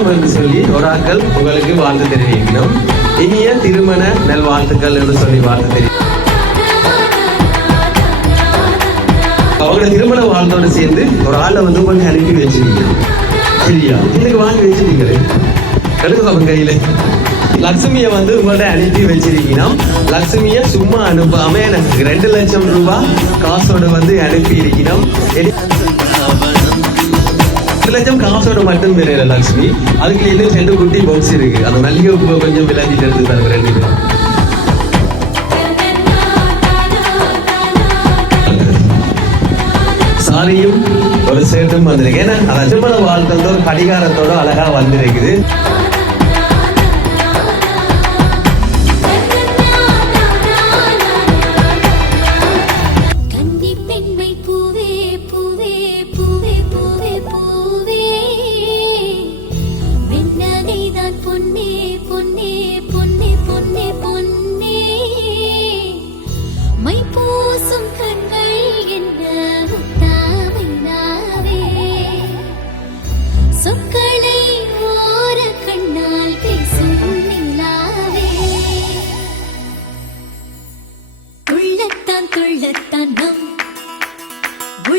வணக்கம் என்று சொல்லி ஒராக்கள் உங்களுக்கு வாழ்த்து தெரிவிக்கணும். இனிய திருமண நல்வாழ்த்துக்கள் என்று சொல்லி வாழ்த்து தெரிவிக்கணும். அவங்களோட திருமண வாழ்ந்தோட சேர்ந்து ஒரு ஆளை வந்து கொஞ்சம் அனுப்பி வச்சிருக்கீங்க. சரியா? இன்னைக்கு வாங்கி வச்சிருக்கீங்களே? எடுக்க அவங்க கையில. லக்ஷ்மிய வந்து உங்கள்ட்ட அனுப்பி வச்சிருக்கீங்கன்னா லக்ஷ்மிய சும்மா அனுப்பாம எனக்கு ரெண்டு லட்சம் ரூபாய் காசோட வந்து அனுப்பி இருக்கிறோம் பத்து லட்சம் காசோட மட்டும் தெரியல லக்ஷ்மி. அதுக்கு இன்னும் ரெண்டு குட்டி பாக்ஸ் இருக்கு. அது நல்ல கொஞ்சம் விளையாடிட்டு எடுத்து தரேன் ரெண்டு கிலோ. சாரியும் ஒரு சேர்த்தும் வந்திருக்கு. ஏன்னா அந்த அஜமன வாழ்த்தோட கடிகாரத்தோட அழகா வந்திருக்குது.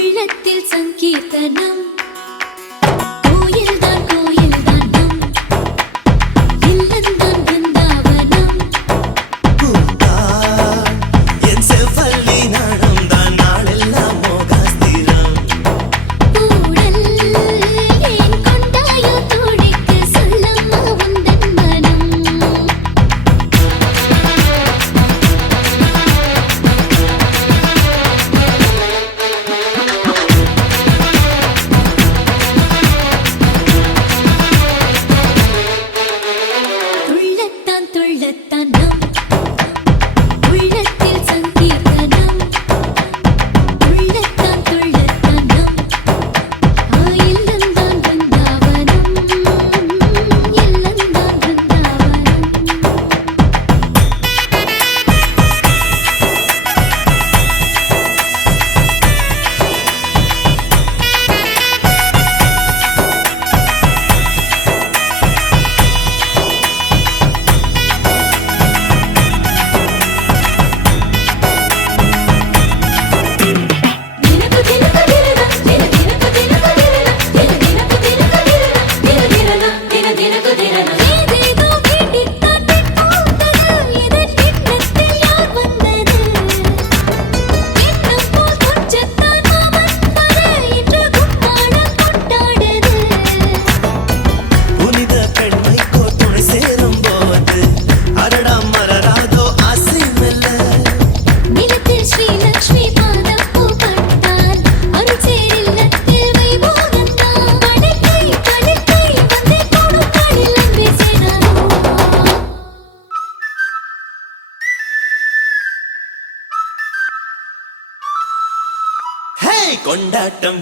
உள்ளத்தில் சங்கீர்த்தனம்.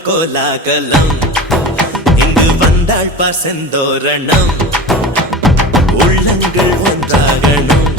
கோலாகலம். இங்கு வந்தாள் பார் செந்தோரணம். உள்ளங்கள் ஒன்றாகணும்.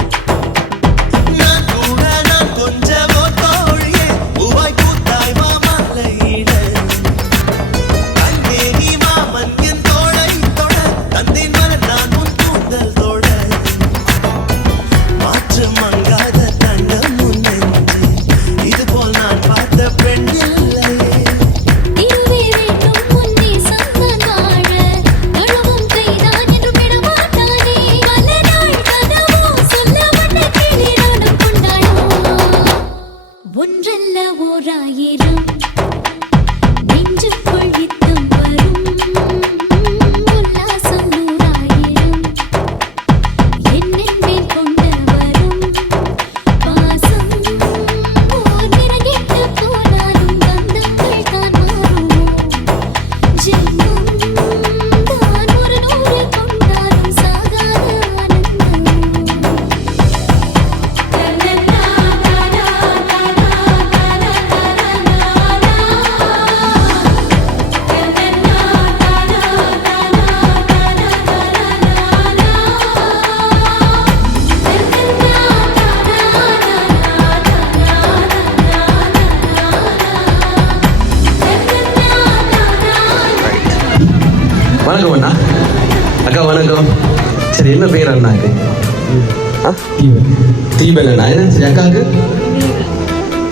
வணக்கம் சரி என்ன? என்ன சரி அக்காவுக்கு?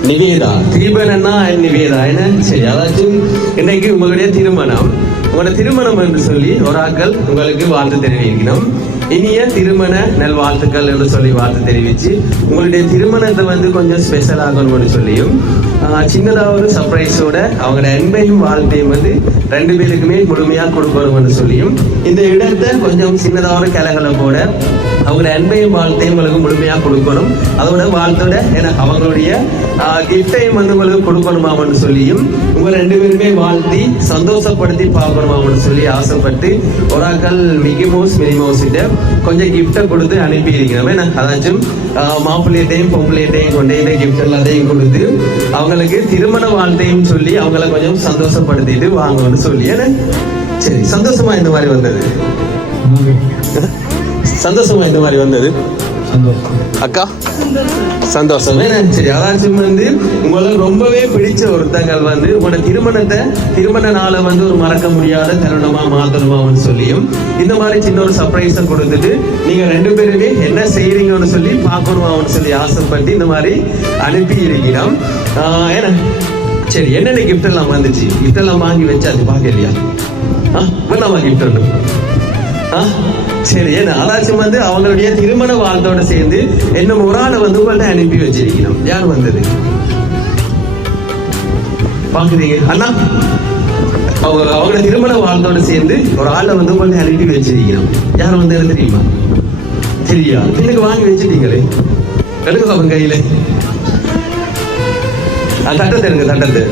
நிவேதா. தீபலன்னா அண்ணா நிவேதா. என்ன? சரி அதாச்சும் இன்னைக்கு உங்களுடைய திருமணம். உங்களோட திருமணம் என்று சொல்லி ஒரு உங்களுக்கு வாழ்த்து தெரிவிக்கணும். இனிய திருமண நல்வாழ்த்துக்கள் என்று சொல்லி வாழ்த்து தெரிவிச்சு உங்களுடைய திருமணத்தை வந்து கொஞ்சம் ஸ்பெஷல் ஆகணும்னு சொல்லியும் சின்னதாக ஒரு சர்ப்ரைஸோட அவங்களோட அன்பையும் வாழ்த்தையும் வந்து ரெண்டு பேருக்குமே முழுமையாக கொடுக்கணும்னு சொல்லியும் இந்த இடத்தை கொஞ்சம் சின்னதாக ஒரு கலகலப்போட அவங்களோட அன்பையும் வாழ்த்தையும் உங்களுக்கு முழுமையாக கொடுக்கணும். அதோட வாழ்த்தோட எனக்கு அவங்களுடைய கிஃப்டையும் வந்து உங்களுக்கு கொடுக்கணுமாமன்னு சொல்லியும் உங்க ரெண்டு பேருமே வாழ்த்தி சந்தோஷப்படுத்தி பார்க்கணுமாமன்னு சொல்லி ஆசைப்பட்டு ஒராக்கள் மிக்கி மவுஸ் மினி மவுஸ் கிட்ட கொஞ்சம் கிஃப்டை கொடுத்து அனுப்பி ஏன்னா அதாச்சும் மாப்பிள்ளையட்டையும் பொம்பளையட்டையும் கொண்டே கிஃப்ட் எல்லாத்தையும் கொடுத்து அவங்க அவங்களுக்கு திருமண வாழ்த்தையும் சொல்லி அவங்கள கொஞ்சம் சந்தோஷப்படுத்திட்டு வாங்கணும்னு சொல்லி. சரி சந்தோஷமா இந்த மாதிரி வந்தது? சந்தோஷமா இந்த மாதிரி வந்தது? அக்கா? சந்தோஷம். சரி அதாச்சும் வந்து உங்களை ரொம்பவே பிடிச்ச ஒருத்தங்கள் வந்து உங்களோட திருமணத்தை திருமண நாளை வந்து ஒரு மறக்க முடியாத தருணமா மாத்தணுமான்னு சொல்லியும் இந்த மாதிரி சின்ன ஒரு சர்ப்ரைஸை கொடுத்துட்டு நீங்க ரெண்டு பேருமே என்ன செய்றீங்கன்னு சொல்லி பார்க்கணுமான்னு சொல்லி ஆசைப்பட்டு இந்த மாதிரி அனுப்பி இருக்கிறோம். ஏன்னா சரி என்னென்ன கிஃப்ட் எல்லாம் வந்துச்சு? கிஃப்ட் எல்லாம் வாங்கி வச்சு அது பார்க்கலையா ஆ கிஃப்ட் ஒன்று? ஆ? சரி ஏன்னா அதாச்சும் வந்து அவங்களுடைய திருமண வாழ்த்தோட சேர்ந்து இன்னும் ஒரு ஆளை வந்து உங்கள்ட்ட அனுப்பி வச்சிருக்கணும் யார் வந்தது? பாக்குறீங்க அண்ணா அவங்க அவங்களோட திருமண வாழ்த்தோட சேர்ந்து ஒரு ஆளை வந்து உங்கள்ட்ட அனுப்பி வச்சிருக்கணும் யார் வந்தது தெரியுமா? சரியா எனக்கு வாங்கி வச்சுட்டீங்களே. எடுக்க அவங்க கையில. தட்டத்தை எடுங்க தட்டத்தை.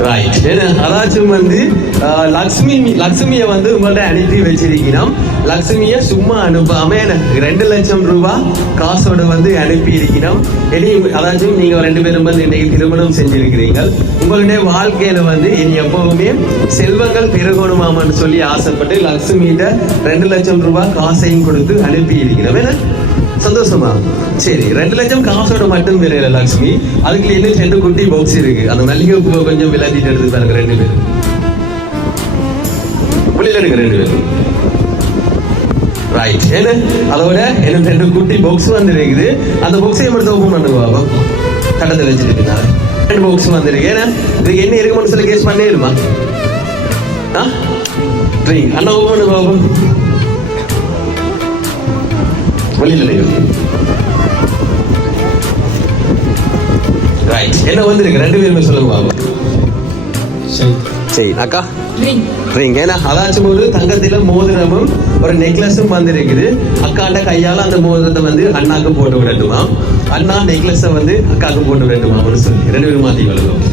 ரைட் uh, அதாச்சும் வந்து uh, லக்ஷ்மி லக்ஷ்மியை வந்து உங்கள்ட்ட அனுப்பி வச்சிருக்கிறோம். லக்ஷ்மியை சும்மா அனுப்பாம எனக்கு ரெண்டு லட்சம் ரூபாய் காசோட வந்து அனுப்பி இருக்கிறோம் இனி அதாச்சும் நீங்க ரெண்டு பேரும் வந்து இன்னைக்கு திருமணம் செஞ்சிருக்கிறீங்க உங்களுடைய வாழ்க்கையில வந்து இனி எப்பவுமே செல்வங்கள் பெருகணுமாமன்னு சொல்லி ஆசைப்பட்டு லக்ஷ்மிகிட்ட ரெண்டு லட்சம் ரூபாய் காசையும் கொடுத்து அனுப்பி இருக்கிறோம் ஏன்னா சந்தோஷமா? சரி ரெண்டு லட்சம் காசோட மட்டும் தெரியல லக்ஷ்மி. அதுக்குள்ள இன்னும் ரெண்டு குட்டி பாக்ஸ் இருக்கு? அந்த மல்லிகை பூவை கொஞ்சம் விளையாடிட்டு எடுத்து பாருங்க ரெண்டு பேர் வெளியில எடுங்க ரெண்டு பேரும். ரைட் என்ன? அதோட எனக்கு ரெண்டு குட்டி பாக்ஸ் வந்துருக்குது. அந்த பாக்ஸையும் மட்டும் ஓப்பன் பண்ணுவாங்க தட்டத்தை வச்சுட்டு ரெண்டு பாக்ஸ் வந்துருக்கு. ஏன்னா இதுக்கு என்ன இருக்குன்னு சொல்லி கேஸ் பண்ணிடுமா ஆ? ட்ரிங்க் அண்ணா ஓப்பன் பண்ணு நிற்கும் ரைட் என்ன வந்திருக்கு? ரெண்டு பேருமே சொல்லுங்க பாபு சரி அக்கா. ரிங் ஏன்னா அதாச்சும் ஒரு தங்கத்தில மோதிரமும் ஒரு நெக்லஸும் வந்திருக்குது. அக்காண்ட கையால அந்த மோதிரத்தை வந்து அண்ணாக்கு போட்டு விடட்டுமா? அண்ணா நெக்லஸை வந்து அக்காவுக்கு போட்டு விடட்டுமா அப்படின்னு சொல்லி. ரெண்டு பேரும் மாத்தி கொள்ளுங்க.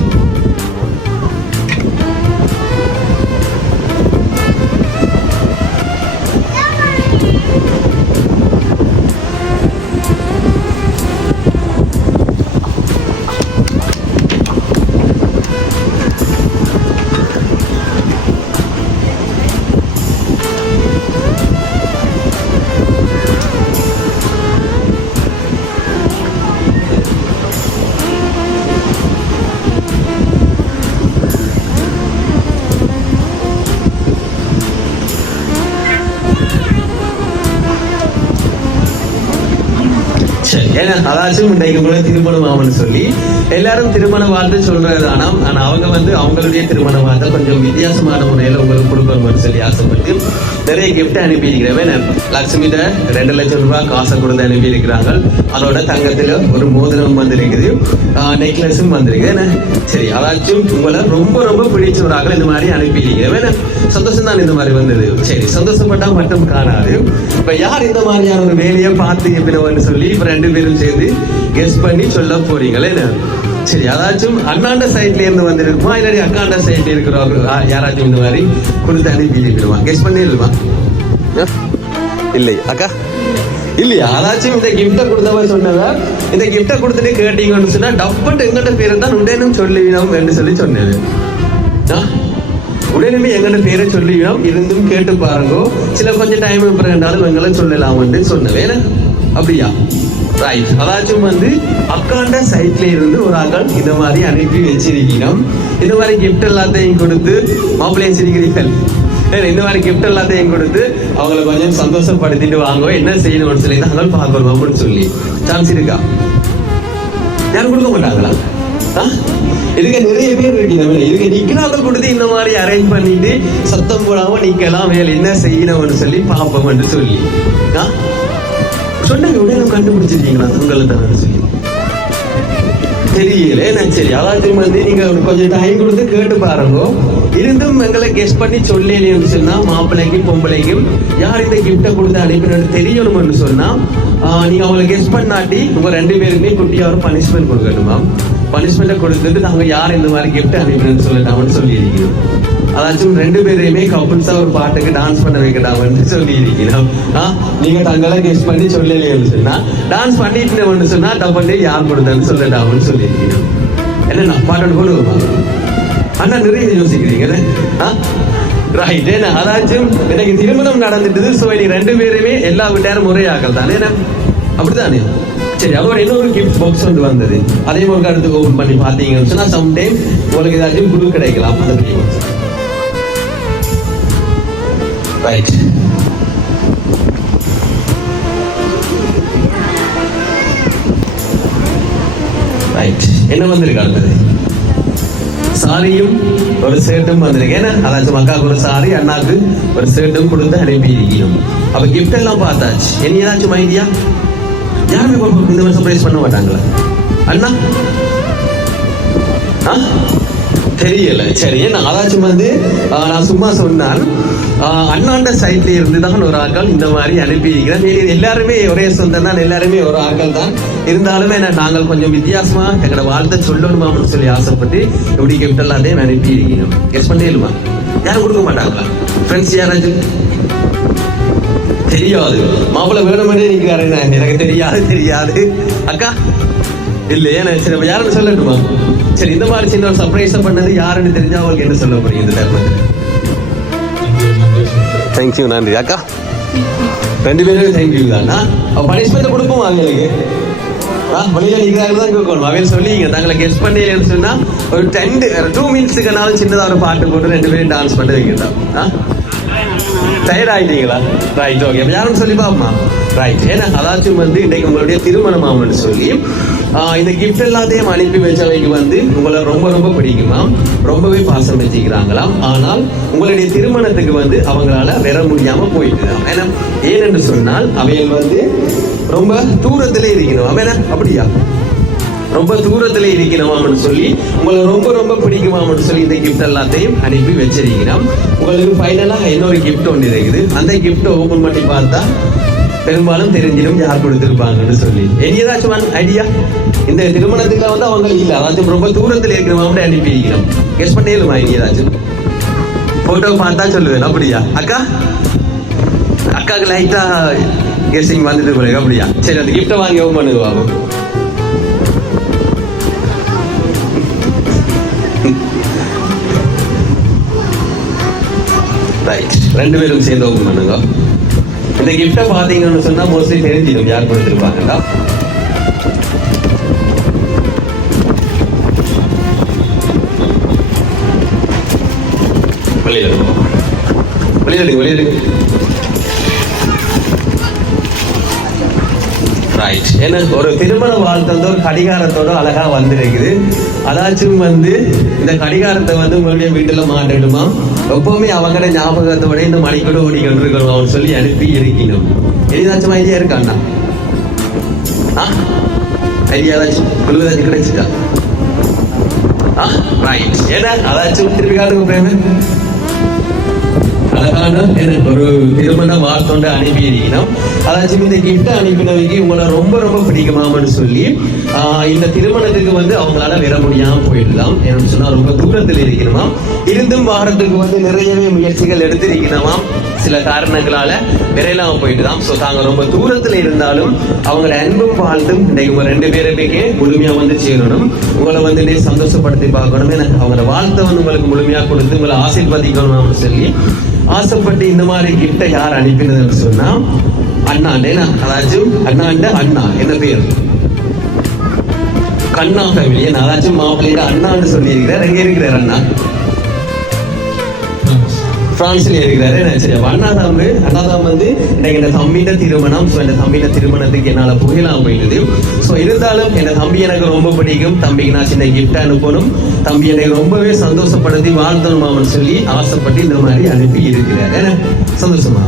ஏன்னா அதாச்சும் இன்றைக்கு கூட திருமணம் ஆகும்னு சொல்லி எல்லாரும் திருமண வாழ்த்து சொல்றது ஆனா ஆனா அவங்க வந்து அவங்களுடைய திருமண வாழ்த்தை கொஞ்சம் வித்தியாசமான முறையில உங்களுக்கு கொடுக்கணும்னு சொல்லி ஆசைப்பட்டு நிறைய கிஃப்ட் அனுப்பி இருக்கிறவன் லட்சுமிட்ட ரெண்டு லட்சம் ரூபாய் காசை கொடுத்து அனுப்பி இருக்கிறாங்க அதோட தங்கத்துல ஒரு மோதிரம் வந்திருக்குது. நெக்லஸும் வந்திருக்கு. என்ன? சரி அதாச்சும் உங்களை ரொம்ப ரொம்ப பிடிச்சவராக இந்த மாதிரி அனுப்பி இருக்கிறவன் சந்தோஷம் தான் இந்த மாதிரி வந்தது. சரி சந்தோஷப்பட்டா மட்டும் காணாது. இப்ப யார் இந்த மாதிரியான ஒரு வேலையை பார்த்து எப்படின்னு சொல்லி இப்ப ரெண்டு பேரும் சேர்ந்து கெஸ் பண்ணி சொல்ல போறீங்களே? சரி அதாச்சும் அண்ணாண்ட சைட்ல இருந்து வந்திருக்குமா? இல்லாட்டி அக்காண்ட சைட்ல இருக்கிறவங்க யாராச்சும் இந்த மாதிரி கொடுத்து அனுப்பி இருக்கிறோமா கெஸ் பண்ணிடுமா இல்லை. அக்கா? இல்லையா? அதாச்சும் இந்த கிஃப்ட கொடுத்தவ சொன்னதா? இந்த கிஃப்ட கொடுத்துட்டு கேட்டீங்கன்னு சொன்னா டப்பட்டு எங்கிட்ட பேரு தான் உடனும் சொல்லுவீனம் என்று சொல்லி சொன்னது? உடனே எங்கட பேரை சொல்லிவிடும் இருந்தும் கேட்டு பாருங்க. சில கொஞ்சம் டைம் பிறகுண்டாலும் எங்களை சொல்லலாம்னு சொன்னேன். அப்படியா? ரைட் அதாச்சும் வந்து அக்காண்ட சைட்ல இருந்து ஒரு ஆக்கள் இந்த மாதிரி அனுப்பி வச்சிருக்கணும். இந்த மாதிரி கிஃப்ட் எல்லாத்தையும் கொடுத்து மாப்பிள்ளை சிரிக்கிறீர்கள். இந்த மாதிரி கிஃப்ட் எல்லாத்தையும் கொடுத்து அவங்கள கொஞ்சம் சந்தோஷப்படுத்திட்டு வாங்க என்ன செய்யணும்னு சொல்லி நாங்கள் பார்க்கணும் அப்படின்னு சொல்லி. சான்ஸ் இருக்கா? யாரும் கொடுக்க மாட்டாங்களா? இதுக்கு நிறைய பேர் இருக்கீங்க இதுக்கு நிக்கிறாங்க கொடுத்து இந்த மாதிரி அரேஞ்ச் பண்ணிட்டு சத்தம் போடாம நிக்கலாம் வேலை என்ன செய்யணும்னு சொல்லி பார்ப்போம்னு சொல்லி. ஆ? சொன்னங்க உடனே கண்டுபிடிச்சிருக்கீங்களா? உங்களை தான் சொல்லி தெரியல நான் சரி அதான் வந்து நீங்க கொஞ்சம் டைம் கொடுத்து கேட்டு பாருங்க. இருந்தும் எங்களை கெஸ் பண்ணி சொல்லலைன்னு சொன்னா மாப்பிள்ளைக்கும் பொம்பளைக்கும் யார் இந்த கிஃப்டை கொடுத்து அனுப்பினு தெரியணும்னு சொன்னா நீங்க அவங்களை கெஸ் பண்ணாட்டி உங்க ரெண்டு பேருமே குட்டியா ஒரு பனிஷ்மெண்ட் கொடுக்கணுமா பனிஷ்மெண்ட்டை கொடுத்துட்டு நாங்க யார் இந்த மாதிரி கிஃப்ட் அனுப்பினு சொல்லலாம்னு சொல்லியிருக்கோம் அதாச்சும் ரெண்டு பேரையுமே கப்புள்ஸா ஒரு பாட்டுக்கு டான்ஸ் பண்ண வைக்கலாம்னு சொல்லியிருக்கணும் ஆ, நீங்க தங்களை கெஸ்ட் பண்ணி சொல்லலைன்னு சொன்னா டான்ஸ் பண்ணிட்டு சொன்னா தப்பு யார் கொடுத்தான்னு சொல்லலாம்னு சொல்லியிருக்கணும் என்ன பாட்டு கொள்ளுவோமா அண்ணா நிறைய யோசிக்கிறீங்க ரைட் ஏன்னா அதாச்சும் எனக்கு திருமணம் நடந்துட்டது ஸோ நீ ரெண்டு பேருமே எல்லா வீட்டாரும் முறையாக்கல் தானே என்ன? அப்படித்தானே? சரி அதோட இன்னொரு கிஃப்ட் பாக்ஸ் வந்து வந்தது. அதே மாதிரி அடுத்து ஓபன் பண்ணி பார்த்தீங்கன்னு சொன்னா சம்டைம் உங்களுக்கு ஏதாச்சும் குழு கிடைக்கலாம் அந்த ரைட் ரைட் என்ன வந்திருக்கு அடுத்தது? சாரியும் ஒரு ஷர்ட்டும் வந்திருக்கு. ஏன்னா அதாச்சும் அக்காவுக்கு ஒரு சாரி அண்ணாக்கு ஒரு ஷர்ட்டும் கொடுத்து அனுப்பி இருக்கணும் அப்ப கிஃப்ட் எல்லாம் பார்த்தாச்சு. என்ன ஏதாச்சும் ஐடியா யாருமே இந்த வருஷம் சர்ப்ரைஸ் பண்ண மாட்டாங்களா? அண்ணா? ஆ? தெரியல. சரி நான் அதாச்சும் வந்து நான் சும்மா சொன்னால் அண்ணாண்ட சைட்ல இருந்து தான் ஒரு ஆக்கள் இந்த மாதிரி அனுப்பி இருக்கிறேன் எல்லாருமே ஒரே சொந்தம் தான் எல்லாருமே ஒரு ஆக்கள் தான். இருந்தாலுமே நான் நாங்கள் கொஞ்சம் வித்தியாசமா எங்களோட வாழ்த்தை அப்படின்னு சொல்லி ஆசைப்பட்டு இப்படி கிஃப்ட் எல்லாத்தையும் அனுப்பி இருக்கிறோம் கெஸ் பண்ணிடுமா யாரும் கொடுக்க மாட்டாங்களா? ஃப்ரெண்ட்ஸ் யாராச்சும் தெரியாது. மாப்பிள்ள வேணுமெனே நிற்கிறாரு எனக்கு தெரியாது தெரியாது. அக்கா இல்லையே நான் சரி யாருன்னு சொல்லட்டுமா? சரி இந்த மாதிரி சின்ன ஒரு சர்ப்ரைஸா பண்ணது யாருன்னு தெரிஞ்சா அவங்களுக்கு என்ன சொல்ல போறீங்க இந்த தருணத்துல? தேங்க்யூ நன்றி அக்கா? ரெண்டு பேரும் தேங்க்யூ தானா? அப்ப பனிஷ்மெண்ட் கொடுப்போம் அவங்களுக்கு ஆ, வெளியில நிக்கிறாங்க தான் கேட்கணும். அவன் சொல்லிங்க தங்களை கெஸ் பண்ணலன்னு சொன்னா ஒரு டென் டூ மினிட்ஸுக்குனாலும் சின்னதாக ஒரு பாட்டு போட்டு ரெண்டு பேரும் டான்ஸ் பண்ண வைக்கிறோம் ஆ? டயர்ட் ஆயிட்டீங்களா? ரைட் ஓகே யாரும் சொல்லி பாப்பமா ரைட் ஏன்னா அதாச்சும் வந்து இன்னைக்கு உங்களுடைய திருமணம் ஆகும்னு சொல்லி இந்த கிஃப்ட் எல்லாத்தையும் அனுப்பி வச்சவைக்கு வந்து உங்களை ரொம்ப ரொம்ப பிடிக்குமா? ரொம்பவே பாசம் வச்சுக்கிறாங்களாம் ஆனால் உங்களுடைய திருமணத்துக்கு வந்து அவங்களால வர முடியாம போயிட்டு ஏன்னா ஏனென்று சொன்னால் அவைகள் வந்து ரொம்ப தூரத்திலே இருக்கணும். அவன் அப்படியா? ரொம்ப தூரத்துல இருக்கணுமாம்னு சொல்லி உங்களை ரொம்ப ரொம்ப பிடிக்குமாம்னு சொல்லி இந்த கிஃப்ட் எல்லாத்தையும் அனுப்பி வச்சிருக்கிறோம். உங்களுக்கு ஃபைனலா இன்னொரு கிஃப்ட் ஒன்று இருக்குது. அந்த கிஃப்ட் ஓபன் பண்ணி பார்த்தா பெரும்பாலும் தெரிஞ்சிடும் யார் கொடுத்துருப்பாங்கன்னு சொல்லி. இனி ஏதாச்சும் ஐடியா இந்த திருமணத்துக்கு வந்து அவங்க இல்லை. அதாச்சும் ரொம்ப தூரத்துல இருக்கிறவங்க அனுப்பி இருக்கிறோம் கெஸ் பண்ணிடலுமா இனி ஏதாச்சும்? போட்டோ பார்த்தா சொல்லுவேன். அப்படியா? அக்கா? அக்காவுக்கு லைட்டா கெஸ்டிங் வந்துட்டு போறேன் அப்படியா? சரி அந்த கிஃப்ட்டை வாங்கி ஓபன் பண்ணுவாங்க ரைட் ரெண்டு பேரும் சேர்ந்து ஓப்பன் பண்ணுங்க. இந்த கிஃப்ட்டை பாத்தீங்கன்னு சொன்னா மோஸ்ட்லி தெரிஞ்சிடும். யார் கொடுத்துருப்பாங்கடா வெளியில எடுங்க. வெளியில எடுங்க, வெளியில எடுங்க. ரைட் ஏன்னா ஒரு திருமண வாழ்த்து கடிகாரத்தோட அழகா வந்திருக்குது. அதாச்சும் வந்து இந்த கடிகாரத்தை வந்து உங்களுடைய வீட்டுல மாட்டிடுமா? எப்பவுமே ஞாபகத்தை ஞாபகத்தோட இந்த மணிக்கூட ஓடிக்கொண்டு இருக்கணும் அவன் சொல்லி அனுப்பி இருக்கணும் ஏதாச்சும் ஐடியா இருக்காண்ணா ஆ? ஐடியா ஏதாச்சும் குழு கிடைச்சிட்டா? ஆ? ரைட் ஏன்னா அதாச்சும் திருப்பி காட்டுங்க அழகான ஒரு திருமண வாழ்த்தொண்டு அனுப்பி இருக்கணும் அதாச்சும் இந்த கிஃப்ட் அனுப்பினவைக்கு உங்களை ரொம்ப ரொம்ப பிடிக்குமாமன்னு சொல்லி இந்த திருமணத்துக்கு வந்து அவங்களால வர முடியாம போயிடலாம். ஏன்னு சொன்னா ரொம்ப தூரத்தில் இருக்கணுமா இருந்தும் வாரத்துக்கு வந்து நிறையவே முயற்சிகள் எடுத்திருக்கணுமா சில காரணங்களால விரையிலாம போயிட்டுதான் ஸோ தாங்க ரொம்ப தூரத்தில் இருந்தாலும் அவங்களோட அன்பும் வாழ்த்தும் இன்னைக்கு உங்க ரெண்டு பேருமே முழுமையா வந்து சேரணும். உங்களை வந்து சந்தோஷப்படுத்தி பார்க்கணும். ஏன்னா அவங்களோட வாழ்த்தை வந்து உங்களுக்கு முழுமையா கொடுத்து உங்களை ஆசீர்வதிக்கணும்னு சொல்லி ஆசைப்பட்டு இந்த மாதிரி கிட்ட யார் அனுப்பினதுன்னு சொன்னா அண்ணாண்டே அதாச்சும் அண்ணாண்ட அண்ணா என்ன பேர்? கண்ணா ஃபேமிலி என்ன அதாச்சும் அண்ணான்னு சொல்லியிருக்கிறார் எங்க இருக்கிறார் அண்ணா. பிரான்ஸ்ல இருக்கிறாரு. என்ன சரி அண்ணாதாம் அண்ணாதாம் வந்து எனக்கு இந்த தம்பியோட திருமணம் ஸோ இந்த தம்பியோட திருமணத்துக்கு என்னால புரியலாம் போயிடுது. ஸோ இருந்தாலும் என் தம்பி எனக்கு ரொம்ப பிடிக்கும். தம்பிக்கு நான் சின்ன கிஃப்ட் அனுப்பணும். தம்பி எனக்கு ரொம்பவே சந்தோஷப்படுத்தி வாழ்த்தணும் அவன் சொல்லி ஆசைப்பட்டு இந்த மாதிரி அனுப்பி இருக்கிறார். என்ன? சந்தோஷமா?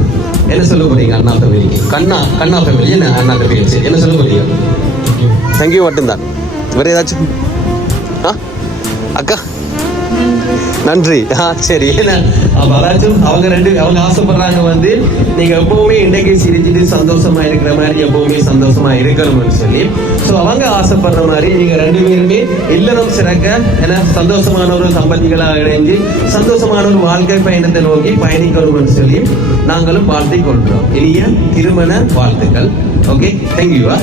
என்ன சொல்ல போறீங்க அண்ணா ஃபேமிலிக்கு கண்ணா கண்ணா ஃபேமிலி என்ன அண்ணா ஃபேமிலி சரி என்ன சொல்ல போறீங்க? தேங்க்யூ மட்டும்தான். வேற ஏதாச்சும்? ஆ? அக்கா? நன்றி. ஆ சரி. என்ன அவங்க ரெண்டு அவங்க ஆசைப்படுறாங்க வந்து நீங்க எப்பவுமே இன்னைக்கு சிரிச்சுட்டு சந்தோஷமா இருக்கிற மாதிரி எப்பவுமே சந்தோஷமா இருக்கணும்னு சொல்லி. ஸோ அவங்க ஆசைப்படுற மாதிரி நீங்க ரெண்டு பேருமே இல்லறம் சிறக்க ஏன்னா சந்தோஷமான ஒரு சம்பந்திகளாக இணைஞ்சு சந்தோஷமான ஒரு வாழ்க்கை பயணத்தை நோக்கி பயணிக்கணும்னு சொல்லி நாங்களும் வாழ்த்தி கொள்கிறோம். இனிய திருமண வாழ்த்துக்கள். ஓகே தேங்க்யூவா